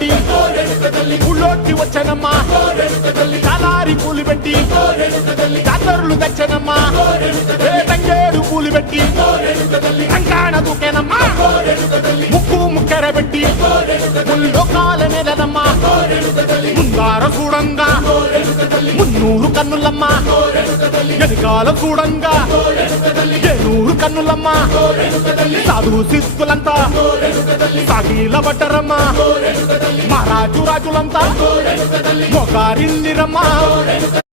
పెట్టి ఊళ్ళోకి వచ్చనమ్మా చాలారి పూలు పెట్టి జాతరులు తెచ్చనమ్మా తంగేడు పూలు పెట్టి కంకాణ దూకేనమ్మా ముక్కు ముక్కెర పెట్టి ముల్లోకాల నెలనమ్మా ముందార చూడంగా మున్నూరు కన్నులమ్మా వెనకాల చూడంగా ఏనూరు కన్నులమ్మా సాధు శిస్తులంతా సాగిల పడ్డరమ్మా మహారాజు రాజులంతా మొగారిందిరమ్మా